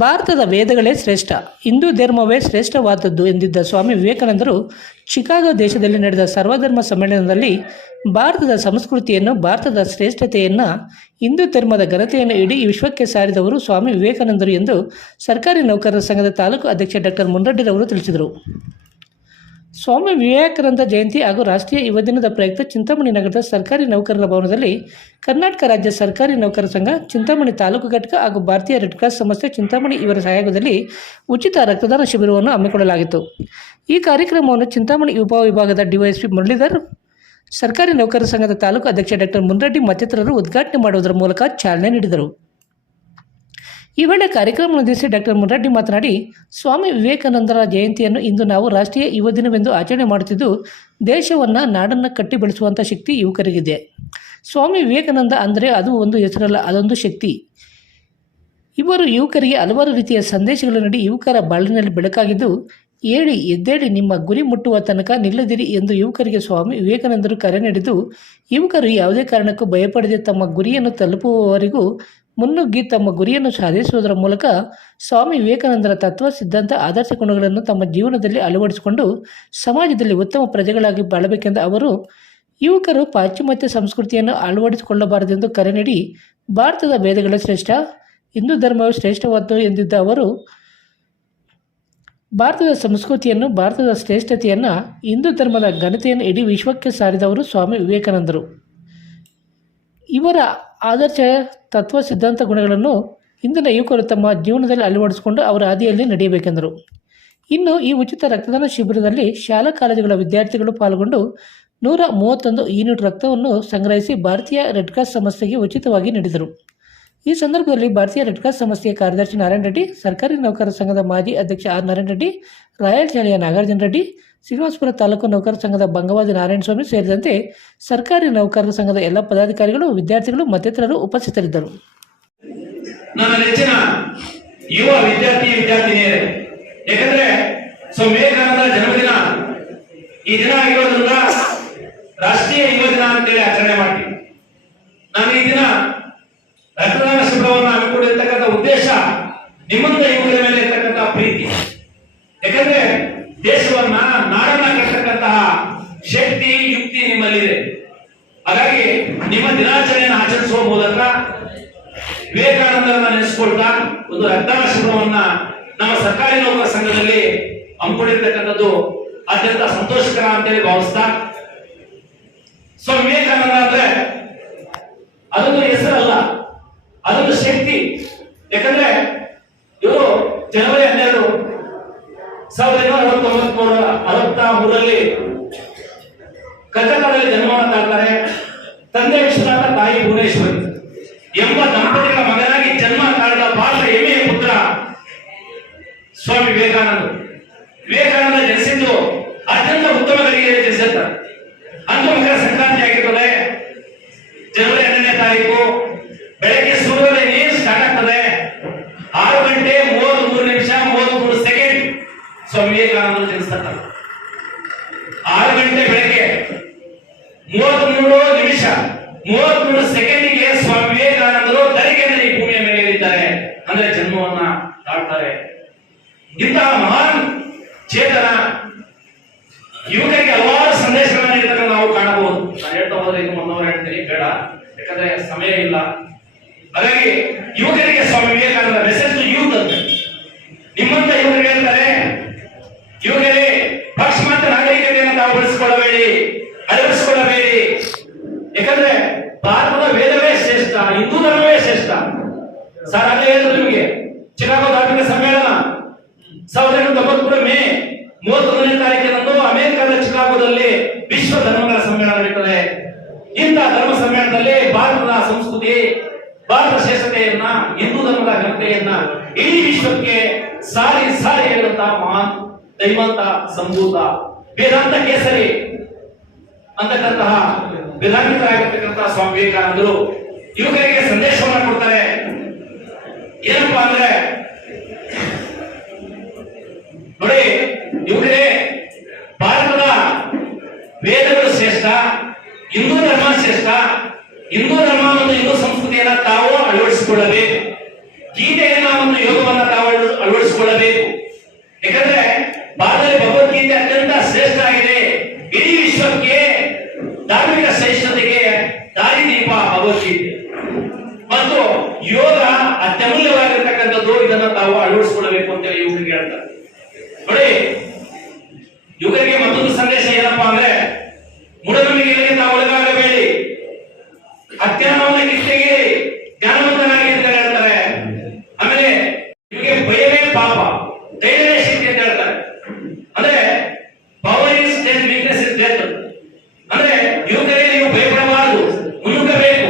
ಭಾರತದ ವೇದಗಳೇ ಶ್ರೇಷ್ಠ. ಹಿಂದೂ ಧರ್ಮವೇ ಶ್ರೇಷ್ಠವಾದದ್ದು ಎಂದಿದ್ದ ಸ್ವಾಮಿ ವಿವೇಕಾನಂದರು ಚಿಕಾಗೋ ದೇಶದಲ್ಲಿ ನಡೆದ ಸರ್ವಧರ್ಮ ಸಮ್ಮೇಳನದಲ್ಲಿ ಭಾರತದ ಸಂಸ್ಕೃತಿಯನ್ನು, ಭಾರತದ ಶ್ರೇಷ್ಠತೆಯನ್ನು, ಹಿಂದೂ ಧರ್ಮದ ಘನತೆಯನ್ನು ಇಡೀ ವಿಶ್ವಕ್ಕೆ ಸಾರಿದವರು ಸ್ವಾಮಿ ವಿವೇಕಾನಂದರು ಎಂದು ಸರ್ಕಾರಿ ನೌಕರರ ಸಂಘದ ತಾಲೂಕು ಅಧ್ಯಕ್ಷ ಡಾಕ್ಟರ್ ಮುನ್ರೆಡ್ಡಿರವರು ತಿಳಿಸಿದರು. ಸ್ವಾಮಿ ವಿವೇಕಾನಂದ ಜಯಂತಿ ಹಾಗೂ ರಾಷ್ಟ್ರೀಯ ಯುವ ದಿನದ ಪ್ರಯುಕ್ತ ಚಿಂತಾಮಣಿ ನಗರದ ಸರ್ಕಾರಿ ನೌಕರರ ಭವನದಲ್ಲಿ ಕರ್ನಾಟಕ ರಾಜ್ಯ ಸರ್ಕಾರಿ ನೌಕರರ ಸಂಘ ಚಿಂತಾಮಣಿ ತಾಲೂಕು ಘಟಕ ಹಾಗೂ ಭಾರತೀಯ ರೆಡ್ ಕ್ರಾಸ್ ಸಂಸ್ಥೆ ಚಿಂತಾಮಣಿ ಇವರ ಸಹಯೋಗದಲ್ಲಿ ಉಚಿತ ರಕ್ತದಾನ ಶಿಬಿರವನ್ನು ಹಮ್ಮಿಕೊಳ್ಳಲಾಗಿತ್ತು. ಈ ಕಾರ್ಯಕ್ರಮವನ್ನು ಚಿಂತಾಮಣಿ ಉಪವಿಭಾಗದ ಡಿವೈಎಸ್ಪಿ ಮುರಳೀಧರ್, ಸರ್ಕಾರಿ ನೌಕರರ ಸಂಘದ ತಾಲೂಕು ಅಧ್ಯಕ್ಷ ಡಾಕ್ಟರ್ ಮುನ್ರೆಡ್ಡಿ ಮತ್ತಿತರರು ಉದ್ಘಾಟನೆ ಮಾಡುವುದರ ಮೂಲಕ ಚಾಲನೆ ನೀಡಿದರು. ಈ ವೇಳೆ ಕಾರ್ಯಕ್ರಮ ಉದ್ದೇಶಿಸಿ ಡಾಕ್ಟರ್ ಮುರಾಡಿ ಮಾತನಾಡಿ, ಸ್ವಾಮಿ ವಿವೇಕಾನಂದರ ಜಯಂತಿಯನ್ನು ಇಂದು ನಾವು ರಾಷ್ಟ್ರೀಯ ಯುವ ದಿನವೆಂದು ಆಚರಣೆ ಮಾಡುತ್ತಿದ್ದು, ದೇಶವನ್ನು ನಾಡನ್ನು ಕಟ್ಟಿ ಬೆಳೆಸುವಂಥ ಶಕ್ತಿ ಯುವಕರಿಗಿದೆ. ಸ್ವಾಮಿ ವಿವೇಕಾನಂದ ಅಂದರೆ ಅದು ಒಂದು ಹೆಸರಲ್ಲ, ಅದೊಂದು ಶಕ್ತಿ. ಇವರು ಯುವಕರಿಗೆ ಹಲವಾರು ರೀತಿಯ ಸಂದೇಶಗಳು ನೀಡಿ ಯುವಕರ ಬಾಳಿನಲ್ಲಿ ಬೆಳಕಾಗಿದ್ದು ಹೇಳಿ ಎದ್ದೇಳಿ ನಿಮ್ಮ ಗುರಿ ಮುಟ್ಟುವ ತನಕ ನಿಲ್ಲದಿರಿ ಎಂದು ಯುವಕರಿಗೆ ಸ್ವಾಮಿ ವಿವೇಕಾನಂದರು ಕರೆ ನೀಡಿದ್ದು, ಯುವಕರು ಯಾವುದೇ ಕಾರಣಕ್ಕೂ ಭಯಪಡದೆ ತಮ್ಮ ಗುರಿಯನ್ನು ತಲುಪುವವರೆಗೂ ಮುನ್ನುಗ್ಗಿ ತಮ್ಮ ಗುರಿಯನ್ನು ಸಾಧಿಸುವುದರ ಮೂಲಕ ಸ್ವಾಮಿ ವಿವೇಕಾನಂದರ ತತ್ವ, ಸಿದ್ಧಾಂತ, ಆದರ್ಶ ಗುಣಗಳನ್ನು ತಮ್ಮ ಜೀವನದಲ್ಲಿ ಅಳವಡಿಸಿಕೊಂಡು ಸಮಾಜದಲ್ಲಿ ಉತ್ತಮ ಪ್ರಜೆಗಳಾಗಿ ಬಾಳಬೇಕೆಂದ ಅವರು ಯುವಕರು ಪಾಶ್ಚಿಮಾತ್ಯ ಸಂಸ್ಕೃತಿಯನ್ನು ಅಳವಡಿಸಿಕೊಳ್ಳಬಾರದೆಂದು ಕರೆ ನೀಡಿ ಭಾರತದ ವೇದಗಳ ಶ್ರೇಷ್ಠ, ಹಿಂದೂ ಧರ್ಮವೇ ಶ್ರೇಷ್ಠವಾದ್ದು ಎಂದಿದ್ದ ಅವರು, ಭಾರತದ ಸಂಸ್ಕೃತಿಯನ್ನು, ಭಾರತದ ಶ್ರೇಷ್ಠತೆಯನ್ನು, ಹಿಂದೂ ಧರ್ಮದ ಘನತೆಯನ್ನು ಇಡೀ ವಿಶ್ವಕ್ಕೆ ಸಾರಿದವರು ಸ್ವಾಮಿ ವಿವೇಕಾನಂದರು. ಇವರ ಆದರ್ಶ ತತ್ವ ಸಿದ್ಧಾಂತ ಗುಣಗಳನ್ನು ಇಂದಿನ ಯುವಕರು ತಮ್ಮ ಜೀವನದಲ್ಲಿ ಅಳವಡಿಸಿಕೊಂಡು ಅವರ ಹಾದಿಯಲ್ಲಿ ನಡೆಯಬೇಕೆಂದರು. ಇನ್ನು ಈ ಉಚಿತ ರಕ್ತದಾನ ಶಿಬಿರದಲ್ಲಿ ಶಾಲಾ ಕಾಲೇಜುಗಳ ವಿದ್ಯಾರ್ಥಿಗಳು ಪಾಲ್ಗೊಂಡು ನೂರ ಮೂವತ್ತೊಂದು ಯೂನಿಟ್ ರಕ್ತವನ್ನು ಸಂಗ್ರಹಿಸಿ ಭಾರತೀಯ ರೆಡ್ ಕ್ರಾಸ್ ಸಂಸ್ಥೆಗೆ ಉಚಿತವಾಗಿ ನೀಡಿದರು. ಈ ಸಂದರ್ಭದಲ್ಲಿ ಭಾರತೀಯ ರೆಡ್ ಕ್ರಾಸ್ ಸಂಸ್ಥೆಯ ಕಾರ್ಯದರ್ಶಿ ನಾರಾಯಣ ರೆಡ್ಡಿ, ಸರ್ಕಾರಿ ನೌಕರರ ಸಂಘದ ಮಾಜಿ ಅಧ್ಯಕ್ಷ ಆರ್ ನಾರಾಯಣ ರೆಡ್ಡಿ, ರಾಯಲ್ ಶಾಲೆಯ ನಾಗಾರ್ಜುನ ರೆಡ್ಡಿ ಶ್ರೀನಿವಾಸಪುರ ತಾಲೂಕು ನೌಕರರ ಸಂಘದ ಬಂಗವಾದಿ ನಾರಾಯಣಸ್ವಾಮಿ ಸೇರಿದಂತೆ ಸರ್ಕಾರಿ ನೌಕರರ ಸಂಘದ ಎಲ್ಲ ಪದಾಧಿಕಾರಿಗಳು, ವಿದ್ಯಾರ್ಥಿಗಳು, ಮತ್ತಿತರರು ಉಪಸ್ಥಿತರಿದ್ದರು. ನನ್ನ ನೆಚ್ಚಿನ ಯುವ ವಿದ್ಯಾರ್ಥಿ, ವಿದ್ಯಾರ್ಥಿನಿಯರೇ, ಯಾಕಂದ್ರೆ ವಿವೇಕಾನಂದ ಜನ್ಮದಿನ ಈ ದಿನ ಆಗಿರೋದ್ರಿಂದ ರಾಷ್ಟ್ರೀಯ ಯುವ ದಿನ ಅಂತೇಳಿ ಆಚರಣೆ ಮಾಡ್ತೀವಿ ನಾನು ಈ ದಿನ ರಕ್ತದಾನ ಶಿಬಿರವನ್ನು ಹಮ್ಮಿಕೊಂಡಿರ್ತಕ್ಕಂಥ ಉದ್ದೇಶ ನಿಮ್ಮಂತ ಯುವಕರ ಮೇಲೆ ಇರ್ತಕ್ಕಂಥ ಪ್ರೀತಿ ಯಾಕಂದ್ರೆ ದೇಶವನ್ನ ನಾಡನ್ನ ಕಟ್ಟತಕ್ಕಂತಹ ಶಕ್ತಿ ಯುಕ್ತಿ ನಿಮ್ಮಲ್ಲಿದೆ ಹಾಗಾಗಿ ನಿಮ್ಮ ದಿನಾಚರಣೆಯನ್ನು ಆಚರಿಸುವ ಮೂಲಕ ವಿವೇಕಾನಂದರನ್ನ ನೆನೆಸ್ಕೊಳ್ತಾ ಒಂದು ರಕ್ತದಾನ ಶಿಬಿರವನ್ನ ನಮ್ಮ ಸರ್ಕಾರಿ ನೌಕರ ಸಂಘದಲ್ಲಿ ಹಮ್ಮಿಕೊಂಡಿರ್ತಕ್ಕಂಥದ್ದು ಅತ್ಯಂತ ಸಂತೋಷಕರ ಅಂತೇಳಿ ಭಾವಿಸ್ತಾ. ಸ್ವಾಮಿ ವಿವೇಕಾನಂದ ಅಂದ್ರೆ ಅದೊಂದು ಹೆಸರಲ್ಲ, ಅದೊಂದು ಶಕ್ತಿ. ಯಾಕಂದ್ರೆ ಇವರು ಜನವರಿ ಹನ್ನೆರಡು ಸಾವಿರದ ಸ್ವಾಮಿ ವಿವೇಕಾನಂದ ವಿವೇಕಾನಂದ ಜನಿಸಿದ್ದು ಅತ್ಯಂತ ಉತ್ತಮ ಗಡಿಗೆಯಲ್ಲಿ ಜನಿಸಿದ್ದ. ಅಂದು ಮಕರ ಸಂಕ್ರಾಂತಿ ಆಗಿರ್ತದೆ. ಜನವರಿ ಹನ್ನೊಂದನೇ ತಾರೀಕು. ಬೆಳಗ್ಗೆ ಸೂರ್ಯೋದಯ ನೀರು ಸ್ಟಾರ್ಟ್ ಆಗ್ತದೆ. ಆರು ಗಂಟೆ ಮೂವತ್ತ್ ಮೂರು ನಿಮಿಷ ಮೂವತ್ತ್ ಮೂರು ಸೆಕೆಂಡ್ ಸ್ವಾಮಿ ವಿವೇಕಾನಂದರು ಜನಿಸ್ತಾರೆ ಯುವಕರಿಗೆ ಹಲವಾರು ಸಂದೇಶಗಳನ್ನ ನೀಡತಕ್ಕಂಥ ನಾವು ಕಾಣಬಹುದು. ನಾನು ಹೇಳ್ತಾ ಹೋದ್ರೆ ಇದು ಒಂದೂವರೆ ಹೇಳ್ತೀನಿ ಬೇಡ, ಯಾಕಂದ್ರೆ ಸಮಯ ಇಲ್ಲ. ಹಾಗಾಗಿ ಯುವಕರಿಗೆ ಸ್ವಾಮಿ ವಿವೇಕಾನಂದ ಮೆಸೇಜ್ ಯೂತ್ ಅಂತ. ನಿಮ್ಮಂತ ಯುವಕರಿಗೆ ಹೇಳ್ತಾರೆ, ಯುವಕರೇ ಪಕ್ಷಪಾತ ನಾಗರಿಕತೆಯನ್ನು ತಾವು ಬಳಸಿಕೊಳ್ಳಬೇಡಿ, ಅಳವಡಿಸಿಕೊಳ್ಳಬೇಡಿ. ಯಾಕಂದ್ರೆ ಭಾರತದ ವೇದವೇ ಶ್ರೇಷ್ಠ, ಹಿಂದೂ ಧರ್ಮವೇ ಶ್ರೇಷ್ಠ. ಸರ್ ಅದೇ ಹೇಳಿದ್ರು ನಿಮಗೆ. ಶ್ರೇಷ್ಠತೆಯನ್ನ ಹಿಂದೂ ಧರ್ಮದ ಇಡೀ ವಿಶ್ವಕ್ಕೆ ಸಾರಿ ಸಾರಿ ಹೇಳುವಂತಹ ಮಹಾನ್ ದೈವಂತ ಸಂಭೂತ ವೇದಾಂತ ಕೇಸರಿ ಅಂತಕ್ಕಂತಹ ವೇದಾಂತರಾಗಿರ್ತಕ್ಕಂತಹ ಸ್ವಾಮಿ ವಿವೇಕಾನಂದರು ಯುವಕರಿಗೆ ಸಂದೇಶವನ್ನ ಕೊಡ್ತಾರೆ. ಏನಪ್ಪಾ ಅಂದ್ರೆ ನೋಡಿ ಯುವಕರೇ ಭಾರತದ ವೇದಗಳು ಶ್ರೇಷ್ಠ ಹಿಂದೂ ಧರ್ಮ ಶ್ರೇಷ್ಠ ಹಿಂದೂ ಧರ್ಮ ಮತ್ತು ಹಿಂದೂ ಸಂಸ್ಕೃತಿಯನ್ನ ತಾವು ಅಳವಡಿಸಿಕೊಳ್ಳಬೇಕು ಗೀತೆಯನ್ನ ಒಂದು ಯೋಗವನ್ನ ತಾವು ಯಾಕಂದ್ರೆ ಭಾರತದಲ್ಲಿ ಭಗವದ್ಗೀತೆ ಅತ್ಯಂತ ಶ್ರೇಷ್ಠ ಆಗಿದೆ ಇಡೀ ವಿಶ್ವಕ್ಕೆ ಧಾರ್ಮಿಕ ಶ್ರೇಷ್ಠತೆಗೆ ದಾರಿದೀಪ ಭಗವದ್ಗೀತೆ ಮತ್ತು ಯೋಗ ಅತ್ಯಮೂಲ್ಯವಾಗಿರ್ತಕ್ಕಂಥದ್ದು, ಇದನ್ನ ತಾವು ಅಳವಡಿಸಿಕೊಳ್ಳಬೇಕು ಅಂತೇಳಿ ಯುವಕರಿಗೆ ಹೇಳ್ತಾರೆ ನೋಡಿ ಯುವಕರಿಗೆ ಮತ್ತೊಂದು ಸಂದೇಶ ಏನಪ್ಪಾ ಅಂದ್ರೆ, ಮೂಢನಂಬಿಕೆಗಳಿಗೆ ತಾವು ಒಳಗಾಗಬೇಡಿ. ಅಜ್ಞಾನವನ್ನ ಕಿತ್ತೆಗೆಯಿರಿ ಜ್ಞಾನವಂತನಾಗಿ ಅಂತ ಹೇಳ್ತಾರೆ ಆಮೇಲೆ ನಿಮಗೆ ಭಯವೇ ಪಾಪ ಧೈರ್ಯವೇ ಶಕ್ತಿ ಅಂತ ಹೇಳ್ತಾರೆ ಅಂದ್ರೆ power is death weakness is death ಅಂದ್ರೆ ಯುವಕರೇ ನೀವು ಭಯಪಡಬಾರದು ಮುನ್ನುಗ್ಗಬೇಕು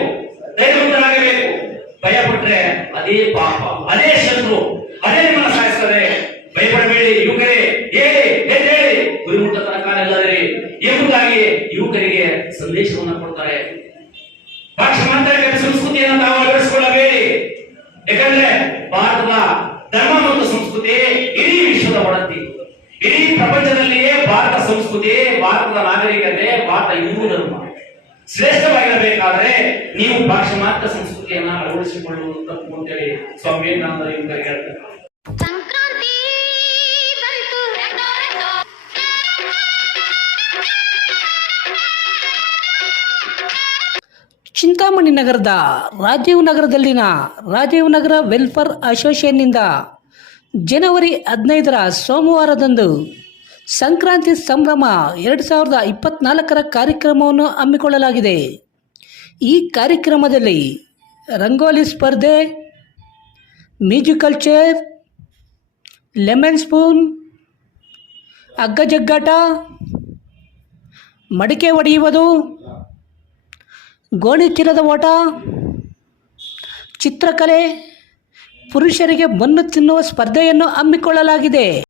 ಧೈರ್ಯವಂತನಾಗಬೇಕು ಪಟ್ರೆ ಅದೇ ಪಾಪ. ಅದೇ ಶತ್ರು ಅದೇ ನಿಮ್ಮನ್ನ ಸಾಯಿಸ್ತದೆ. ಭಯಪಡಬೇಡಿ ಯುವಕರೇ, ಹೇಳಿ, ಎದ್ದೇಳಿ. ಗುರಿ ಮುಟ್ಟ ತನಕ ಎಲ್ಲರೇ ಎಂಬುದಾಗಿ ಯುವಕರಿಗೆ ಸಂದೇಶವನ್ನು ಕೊಡ್ತಾರೆ. ಪಾಶ್ಚಿಮಾತ್ಯರ ಸಂಸ್ಕೃತಿಯನ್ನು ತಾವು ಅಳವಡಿಸಿಕೊಳ್ಳಬೇಡಿ. ಯಾಕಂದ್ರೆ ಭಾರತದ ಧರ್ಮ ಮತ್ತು ಸಂಸ್ಕೃತಿ ಇಡೀ ವಿಶ್ವದ ಒಡತಿ. ಇಡೀ ಪ್ರಪಂಚದಲ್ಲಿಯೇ ಭಾರತ ಸಂಸ್ಕೃತಿ, ಭಾರತದ ನಾಗರಿಕತೆ, ಭಾರತ ಹಿಂದೂ ಧರ್ಮ ಶ್ರೇಷ್ಠವಾಗಿರಬೇಕಾದ್ರೆ ನೀವು ಪಾಶ್ಚಿಮಾತ್ಯ ಸಂಸ್ಕೃತಿಯನ್ನ ಅಳವಡಿಸಿಕೊಳ್ಳುವುದು ತಪ್ಪು ಅಂತೇಳಿ ಸ್ವಾಮಿ ನಾನು ರೆಂಡೋ ರೆಂಡೋ ಚಿಂತಾಮಣಿ ನಗರದ ರಾಜೀವ್ ನಗರದಲ್ಲಿನ ರಾಜೀವ್ ನಗರ ವೆಲ್ಫೇರ್ ಅಸೋಸಿಯೇಷನ್ನಿಂದ ಜನವರಿ ಹದಿನೈದರ ಸೋಮವಾರದಂದು ಸಂಕ್ರಾಂತಿ ಸಂಭ್ರಮ ಎರಡು ಸಾವಿರದ ಇಪ್ಪತ್ನಾಲ್ಕರ ಕಾರ್ಯಕ್ರಮವನ್ನು ಹಮ್ಮಿಕೊಳ್ಳಲಾಗಿದೆ. ಈ ಕಾರ್ಯಕ್ರಮದಲ್ಲಿ ರಂಗೋಲಿ ಸ್ಪರ್ಧೆ ಮ್ಯೂಸಿಕಲ್ ಚೇರ್ ಲೆಮನ್ ಸ್ಪೂನ್ ಅಗ್ಗ ಜಗ್ಗಾಟ, ಮಡಿಕೆ ಒಡೆಯುವುದು, ಗೋಣಿ ಚೀಲದ ಓಟ, ಚಿತ್ರಕಲೆ, ಪುರುಷರಿಗೆ ಮಣ್ಣು ತಿನ್ನುವ ಸ್ಪರ್ಧೆಯನ್ನು ಹಮ್ಮಿಕೊಳ್ಳಲಾಗಿದೆ.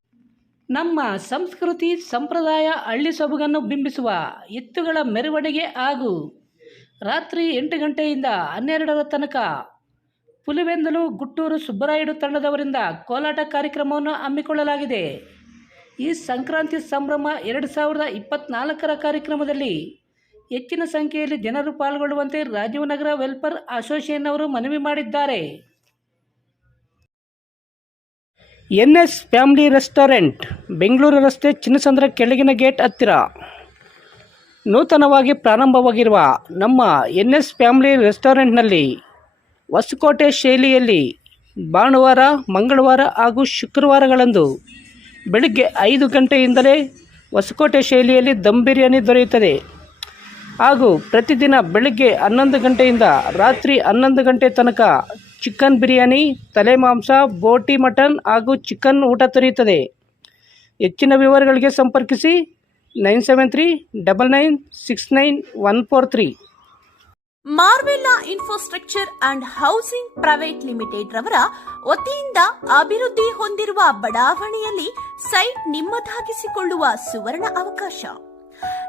ನಮ್ಮ ಸಂಸ್ಕೃತಿ ಸಂಪ್ರದಾಯ ಹಳ್ಳಿ ಸೊಬಗನ್ನು ಬಿಂಬಿಸುವ ಎತ್ತುಗಳ ಮೆರವಣಿಗೆ ಹಾಗೂ ರಾತ್ರಿ ಎಂಟು ಗಂಟೆಯಿಂದ ಹನ್ನೆರಡರ ತನಕ ಪುಲಿವೆಂದಲು ಗುಟ್ಟೂರು ಸುಬ್ಬರಾಯುಡು ತಂಡದವರಿಂದ ಕೋಲಾಟ ಕಾರ್ಯಕ್ರಮವನ್ನು ಹಮ್ಮಿಕೊಳ್ಳಲಾಗಿದೆ. ಈ ಸಂಕ್ರಾಂತಿ ಸಂಭ್ರಮ ಎರಡು ಸಾವಿರದ ಇಪ್ಪತ್ನಾಲ್ಕರ ಕಾರ್ಯಕ್ರಮದಲ್ಲಿ ಹೆಚ್ಚಿನ ಸಂಖ್ಯೆಯಲ್ಲಿ ಜನರು ಪಾಲ್ಗೊಳ್ಳುವಂತೆ ರಾಜೀವ್ ನಗರ ವೆಲ್ಫೇರ್ ಅಸೋಸಿಯೇಷನ್ ಅವರು ಮನವಿ ಮಾಡಿದ್ದಾರೆ. N S family restaurant, Bengaluru ರಸ್ತೆ ಚಿನ್ನಸಂದ್ರ ಕೆಳಗಿನ ಗೇಟ್ ಹತ್ತಿರ. ನೂತನವಾಗಿ ಪ್ರಾರಂಭವಾಗಿರುವ ನಮ್ಮ ಎನ್ ಎಸ್ ಫ್ಯಾಮಿಲಿ ರೆಸ್ಟೋರೆಂಟ್ನಲ್ಲಿ ಹೊಸಕೋಟೆ ಶೈಲಿಯಲ್ಲಿ ಭಾನುವಾರ, ಮಂಗಳವಾರ ಹಾಗೂ ಶುಕ್ರವಾರಗಳಂದು ಬೆಳಗ್ಗೆ ಐದು ಗಂಟೆಯಿಂದಲೇ ಹೊಸಕೋಟೆ ಶೈಲಿಯಲ್ಲಿ ದಮ್ ಬಿರಿಯಾನಿ ದೊರೆಯುತ್ತದೆ. ಹಾಗೂ ಪ್ರತಿದಿನ ಬೆಳಗ್ಗೆ ಹನ್ನೊಂದು ಗಂಟೆಯಿಂದ ರಾತ್ರಿ ಹನ್ನೊಂದು ಗಂಟೆ ತನಕ ಚಿಕನ್ ಬಿರಿಯಾನಿ, ತಲೆ ಮಾಂಸ, ಬೋಟಿ ಮಟನ್ ಹಾಗೂ ಚಿಕನ್ ಊಟ ದೊರೆಯುತ್ತದೆ. ಹೆಚ್ಚಿನ ವಿವರಗಳಿಗೆ ಸಂಪರ್ಕಿಸಿ. Nine seven three double nine six nine one four three. Marvella infrastructure and housing private limited ರವರ ವತಿಯಿಂದ ಅಭಿವೃದ್ಧಿ ಹೊಂದಿರುವ ಬಡಾವಣೆಯಲ್ಲಿ ಸೈಟ್ ನಿಮ್ಮದಾಗಿಸಿಕೊಳ್ಳುವ ಸುವರ್ಣ ಅವಕಾಶ.